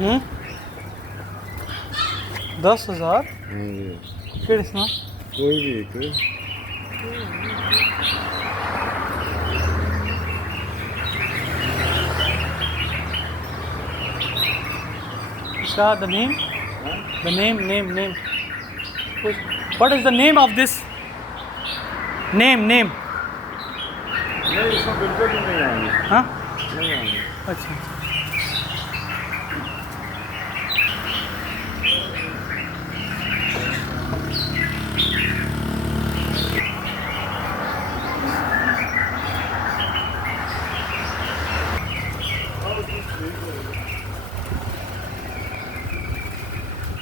हम्म 10,000 ਹਾਂਜੀ ਕਿਹੜੇ ਸੁਣਾ ਕੋਈ ਵੀ ਇੱਕ Shah, the name? The name. What is the name of this? Name. नहीं इसमें बिल्कुल भी नहीं आएंगे हाँ नहीं आएंगे अच्छा